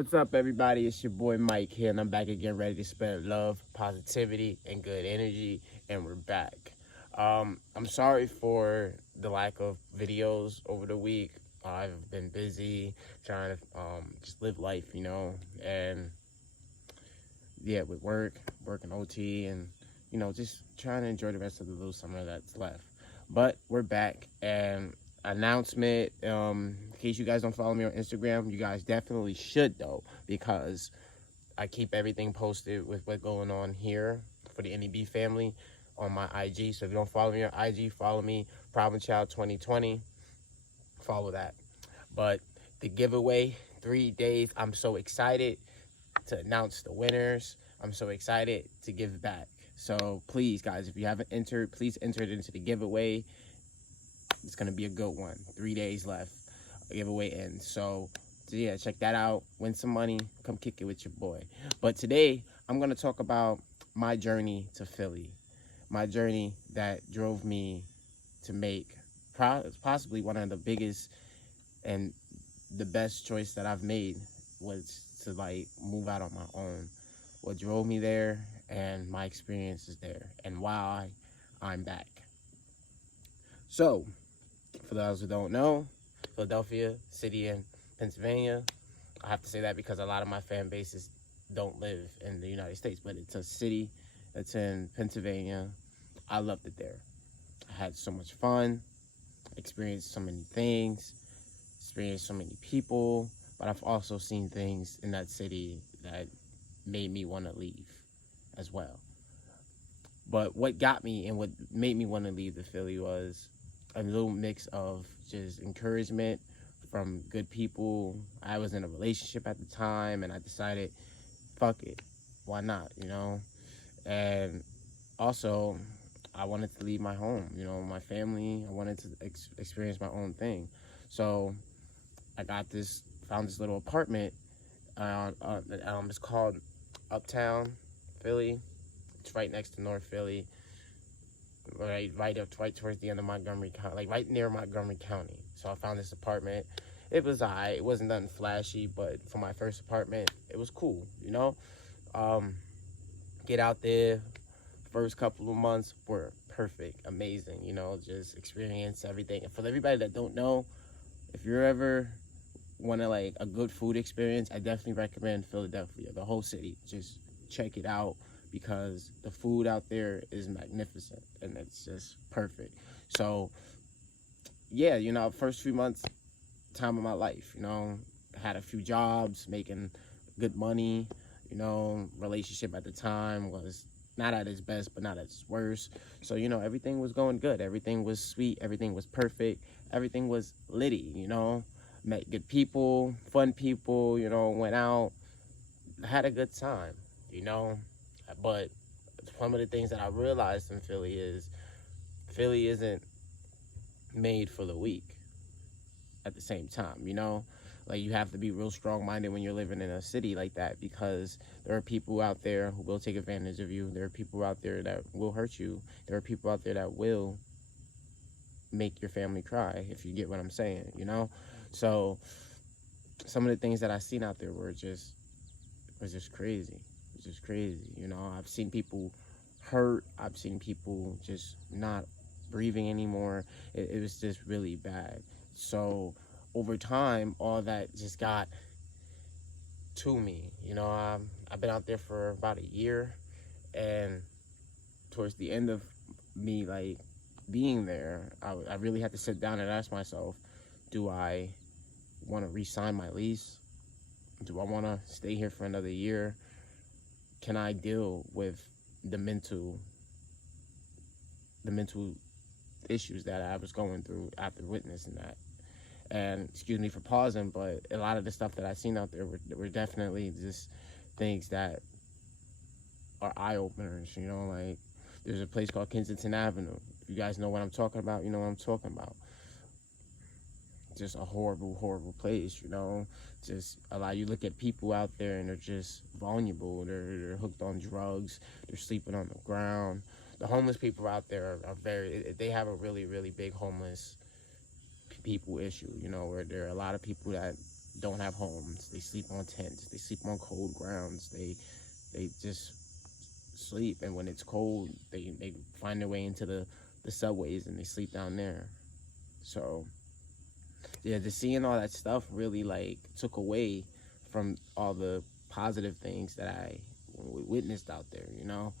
What's up, everybody? It's your boy Mike here, and I'm back again, ready to spread love, positivity, and good energy. And we're back. I'm sorry for the lack of videos over the week. I've been busy trying to just live life, and yeah, with working OT, and just trying to enjoy the rest of the little summer that's left. But we're back, and announcement. In case you guys don't follow me on Instagram, you guys definitely should though, because I keep everything posted with what's going on here for the NEB family on my IG. So if you don't follow me on IG, follow me, Problem Child 2020. Follow that. But the giveaway, 3 days. I'm so excited to announce the winners. I'm so excited to give back. So please, guys, if you haven't entered, please enter it into the giveaway. It's gonna be a good one. 3 days left. A giveaway ends. So yeah, check that out. Win some money. Come kick it with your boy. But today I'm gonna talk about my journey to Philly. My journey that drove me to make possibly one of the biggest and the best choice that I've made was to move out on my own. What drove me there and my experiences there and why I'm back. So, for those who don't know, Philadelphia, city in Pennsylvania. I have to say that because a lot of my fan bases don't live in the United States, but it's a city that's in Pennsylvania. I loved it there. I had so much fun, experienced so many things, experienced so many people, but I've also seen things in that city that made me want to leave as well. But what got me and what made me want to leave the Philly was a little mix of just encouragement from good people. I was in a relationship at the time, and I decided, fuck it, why not, And also, I wanted to leave my home, my family. I wanted to experience my own thing. So I found this little apartment. It's called Uptown Philly. It's right next to North Philly. Right towards the end of Montgomery County, right near Montgomery County. So I found this apartment. It was alright. It wasn't nothing flashy, but for my first apartment, it was cool. Get out there. First couple of months were perfect, amazing. Just experience everything. And for everybody that don't know, if you're ever want to a good food experience, I definitely recommend Philadelphia, the whole city. Just check it out, because the food out there is magnificent and it's just perfect. So yeah, first few months, time of my life, had a few jobs, making good money, relationship at the time was not at its best, but not at its worst. So, everything was going good. Everything was sweet. Everything was perfect. Everything was litty, met good people, fun people, went out, had a good time, But one of the things that I realized in Philly is Philly isn't made for the weak at the same time, you have to be real strong-minded when you're living in a city like that, because there are people out there who will take advantage of you. There are people out there that will hurt you. There are people out there that will make your family cry, if you get what I'm saying, So some of the things that I seen out there was just crazy. It's just crazy, I've seen people hurt. I've seen people just not breathing anymore. It was just really bad. So over time, all that just got to me. I've been out there for about a year, and towards the end of me being there, I really had to sit down and ask myself, do I want to re-sign my lease? Do I want to stay here for another year? Can I deal with the mental issues that I was going through after witnessing that? And excuse me for pausing, but a lot of the stuff that I seen out there were definitely just things that are eye-openers, there's a place called Kensington Avenue. If you guys know what I'm talking about, you know what I'm talking about. Just a horrible, horrible place, Just a lot. You look at people out there and they're just vulnerable. They're hooked on drugs. They're sleeping on the ground. The homeless people out there they have a really, really big homeless people issue, where there are a lot of people that don't have homes. They sleep on tents. They sleep on cold grounds. They just sleep, and when it's cold, they find their way into the subways and they sleep down there. So yeah, just seeing all that stuff really like took away from all the positive things that I witnessed out there, you know.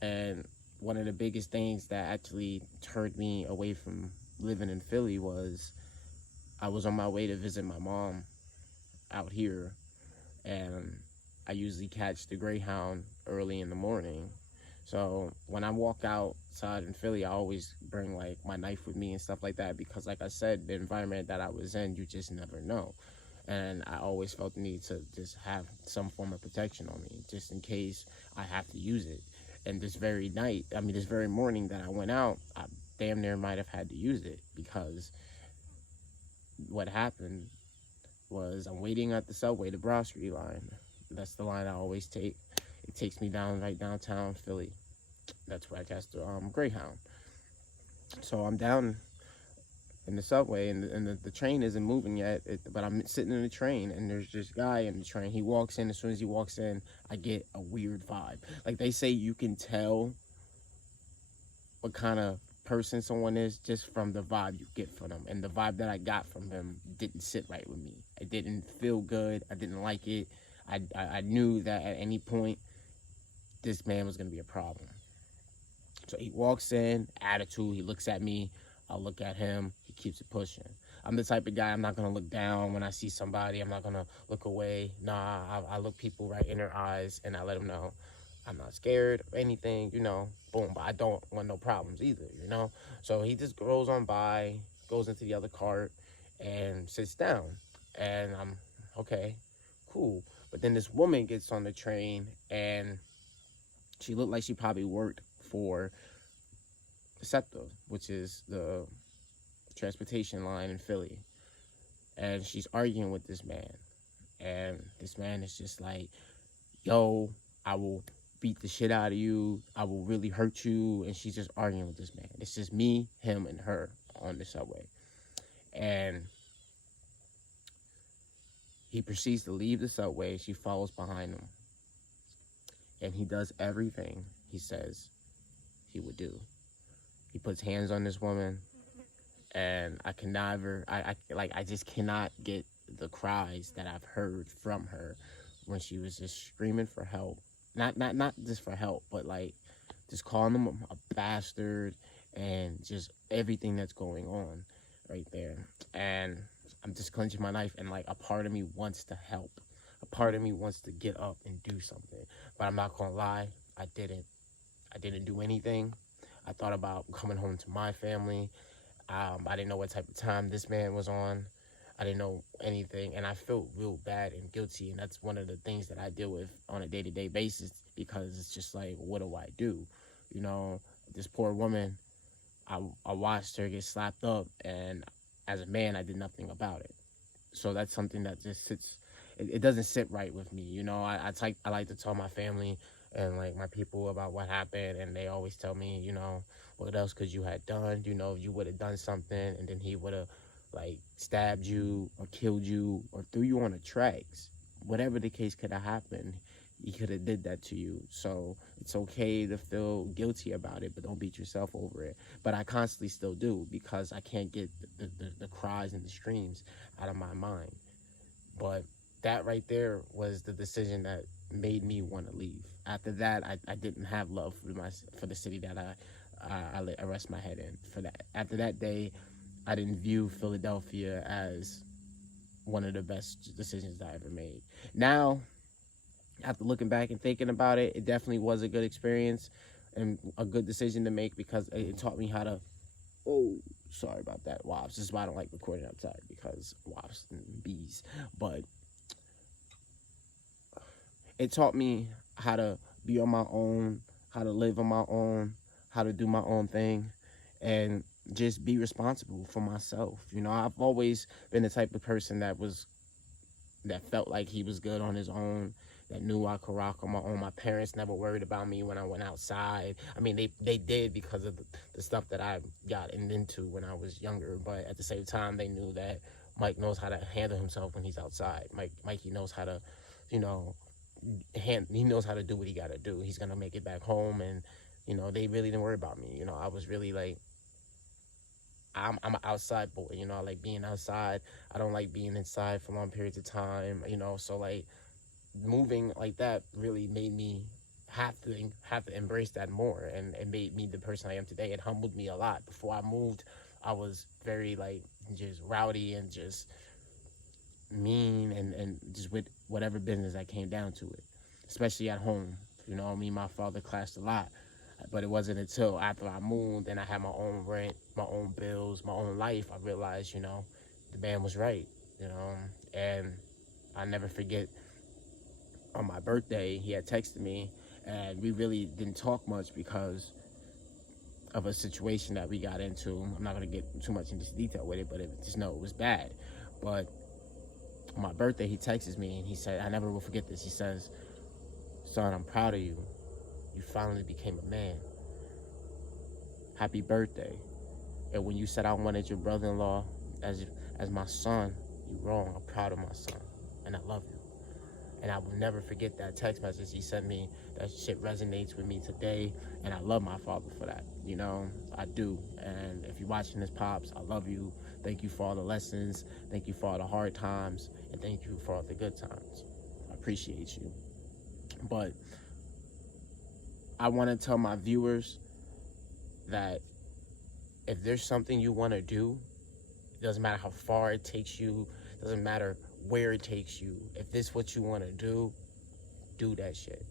And one of the biggest things that actually turned me away from living in Philly was I was on my way to visit my mom out here, and I usually catch the Greyhound early in the morning. So when I walk outside in Philly, I always bring like my knife with me and stuff like that, because like I said, the environment that I was in, you just never know. And I always felt the need to just have some form of protection on me, just in case I have to use it. And this very morning that I went out, I damn near might have had to use it, because what happened was I'm waiting at the subway, the Broad Street line. That's the line I always take. It takes me down right downtown Philly. That's where I catch the Greyhound. So I'm down in the subway, and the train isn't moving yet, but I'm sitting in the train, and there's this guy in the train. He walks in. As soon as he walks in, I get a weird vibe. Like they say, you can tell what kind of person someone is just from the vibe you get from them. And the vibe that I got from him didn't sit right with me. It didn't feel good. I didn't like it. I knew that at any point, this man was going to be a problem. So he walks in, attitude, he looks at me, I look at him, he keeps it pushing. I'm the type of guy, I'm not going to look down when I see somebody, I'm not going to look away. Nah, I look people right in their eyes, and I let them know I'm not scared of anything, you know, boom, but I don't want no problems either, you know. So he just rolls on by, goes into the other cart, and sits down. And I'm, okay, cool. But then this woman gets on the train, and she looked like she probably worked for SEPTA, which is the transportation line in Philly. And she's arguing with this man. And this man is just like, yo, I will beat the shit out of you. I will really hurt you. And she's just arguing with this man. It's just me, him, and her on the subway. And he proceeds to leave the subway. She follows behind him. And he does everything he says he would do. He puts hands on this woman, and I just cannot get the cries that I've heard from her when she was just screaming for help. Not just for help, but like just calling him a bastard and just everything that's going on right there. And I'm just clenching my knife, and like a part of me wants to help. A part of me wants to get up and do something. But I'm not gonna lie, I didn't do anything. I thought about coming home to my family. I didn't know what type of time this man was on. I didn't know anything, and I felt real bad and guilty, and that's one of the things that I deal with on a day-to-day basis, because it's just like, what do I do? You know, this poor woman, I watched her get slapped up, and as a man, I did nothing about it. So that's something that just sits, it doesn't sit right with me. You know, I like to tell my family and like my people about what happened, and they always tell me, you know, what else could you have done? You know, you would have done something, and then he would have like stabbed you or killed you or threw you on the tracks. Whatever the case could have happened, he could have did that to you. So it's okay to feel guilty about it, but don't beat yourself over it. But I constantly still do, because I can't get the cries and the screams out of my mind. But that right there was the decision that made me want to leave. After that, I didn't have love for the city that I rest my head in. For that, after that day, I didn't view Philadelphia as one of the best decisions that I ever made. Now, after looking back and thinking about it, it definitely was a good experience and a good decision to make, because it taught me how to, oh, sorry about that, wasps. This is why I don't like recording outside, because wasps and bees. But it taught me how to be on my own, how to live on my own, how to do my own thing, and just be responsible for myself. You know, I've always been the type of person that felt like he was good on his own, that knew I could rock on my own. My parents never worried about me when I went outside. I mean, they did, because of the stuff that I got into when I was younger, but at the same time, they knew that Mike knows how to handle himself when he's outside. Mikey knows how to, you know, he knows how to do what he got to do. He's gonna make it back home, and you know, they really didn't worry about me. You know, I was really like, I'm an outside boy. You know, I like being outside. I don't like being inside for long periods of time. You know, so like moving like that really made me have to embrace that more, and it made me the person I am today. It humbled me a lot. Before I moved, I was very like just rowdy and just mean, and just with whatever business I came down to it, especially at home. You know, me and my father clashed a lot, but it wasn't until after I moved and I had my own rent, my own bills, my own life, I realized, you know, the man was right, you know. And I never forget, on my birthday, he had texted me, and we really didn't talk much because of a situation that we got into. I'm not going to get too much into detail with it, but just know it was bad. But on my birthday, he texts me, and he said, I never will forget this. He says, son, I'm proud of you. You finally became a man. Happy birthday. And when you said I wanted your brother-in-law as my son, you're wrong. I'm proud of my son, and I love you. And I will never forget that text message he sent me. That shit resonates with me today, and I love my father for that. You know, I do. And if you're watching this, Pops, I love you. Thank you for all the lessons. Thank you for all the hard times, and thank you for all the good times. I appreciate you. But I want to tell my viewers that if there's something you want to do, it doesn't matter how far it takes you, it doesn't matter where it takes you. If this is what you want to do that shit.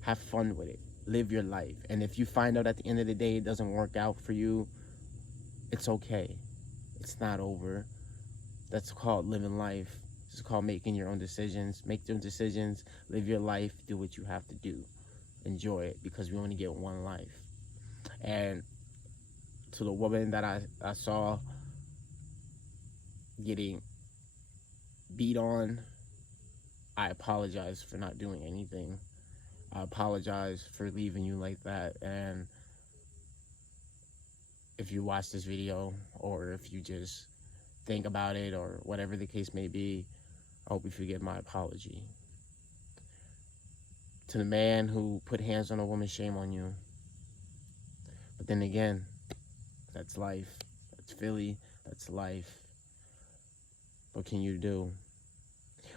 Have fun with it. Live your life. And if you find out at the end of the day it doesn't work out for you, it's okay. It's not over. That's called living life. It's called making your own decisions. Make your own decisions. Live your life. Do what you have to do. Enjoy it, because we only get one life. And to the woman that I saw getting beat on, I apologize for not doing anything. I apologize for leaving you like that. And if you watch this video, or if you just think about it, or whatever the case may be, I hope you forgive my apology. To the man who put hands on a woman, shame on you. But then again, that's life. That's Philly. That's life. What can you do?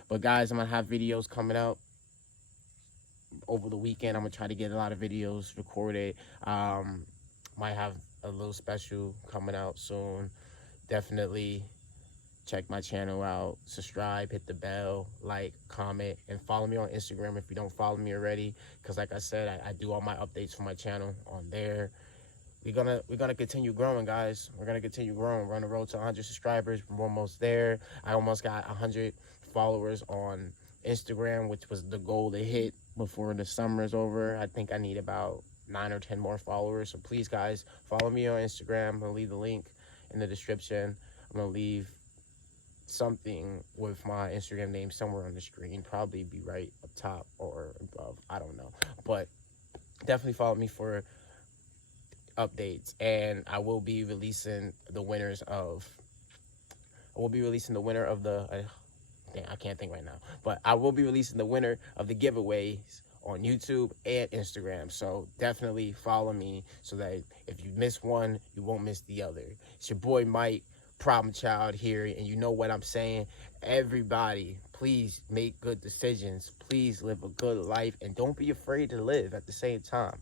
But guys, I'm going to have videos coming out over the weekend. I'm going to try to get a lot of videos recorded. Might have a little special coming out soon. Definitely check my channel out. Subscribe, hit the bell, like, comment, and follow me on Instagram if you don't follow me already. Because like I said, I do all my updates for my channel on there. We're gonna continue growing, guys. We're gonna continue growing. We're on the road to 100 subscribers. We're almost there. I almost got 100 followers on Instagram, which was the goal to hit before the summer is over. I think I need about 9 or 10 more followers. So please, guys, follow me on Instagram. I'm gonna leave the link in the description. I'm gonna leave something with my Instagram name somewhere on the screen. Probably be right up top or above. I don't know. But definitely follow me for updates. And I will be releasing the winners of the I can't think right now, but I will be releasing the winner of the giveaways on YouTube and Instagram. So definitely follow me so that if you miss one, you won't miss the other. It's your boy Mike, Problem Child here, and you know what I'm saying. Everybody, please make good decisions. Please live a good life, and don't be afraid to live at the same time.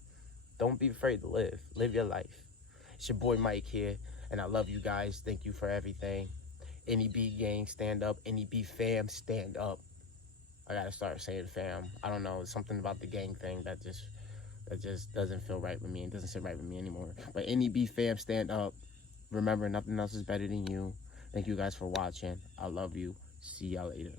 Don't be afraid to live. Live your life. It's your boy Mike here, and I love you guys. Thank you for everything. NEB gang, stand up. NEB fam, stand up. I gotta start saying fam. I don't know, something about the gang thing that just doesn't feel right with me. It doesn't sit right with me anymore. But NEB fam, stand up. Remember, nothing else is better than you. Thank you guys for watching. I love you. See y'all later.